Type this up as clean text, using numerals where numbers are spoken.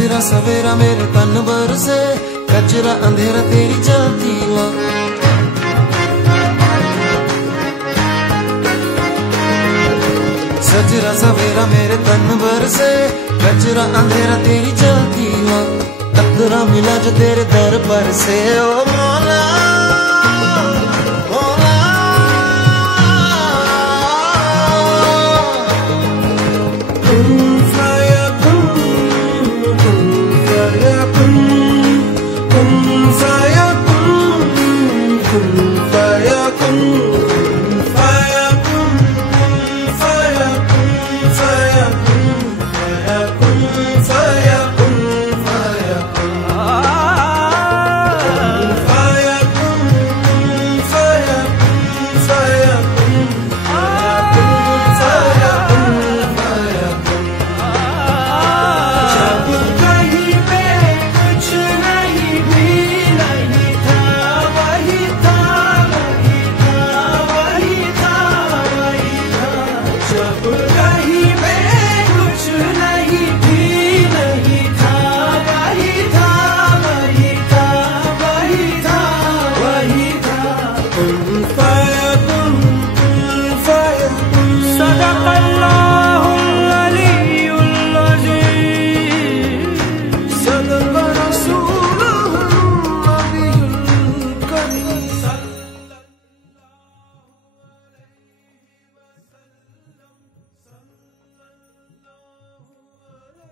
सजरा सवेरा मेरे तन बरसे, कजरा अंधेरा तेरी जलती ला। सजरा सवेरा मेरे तन बरसे, कजरा अंधेरा तेरी जलती ला। कतरा मिला जो तेरे दर पर से, ओ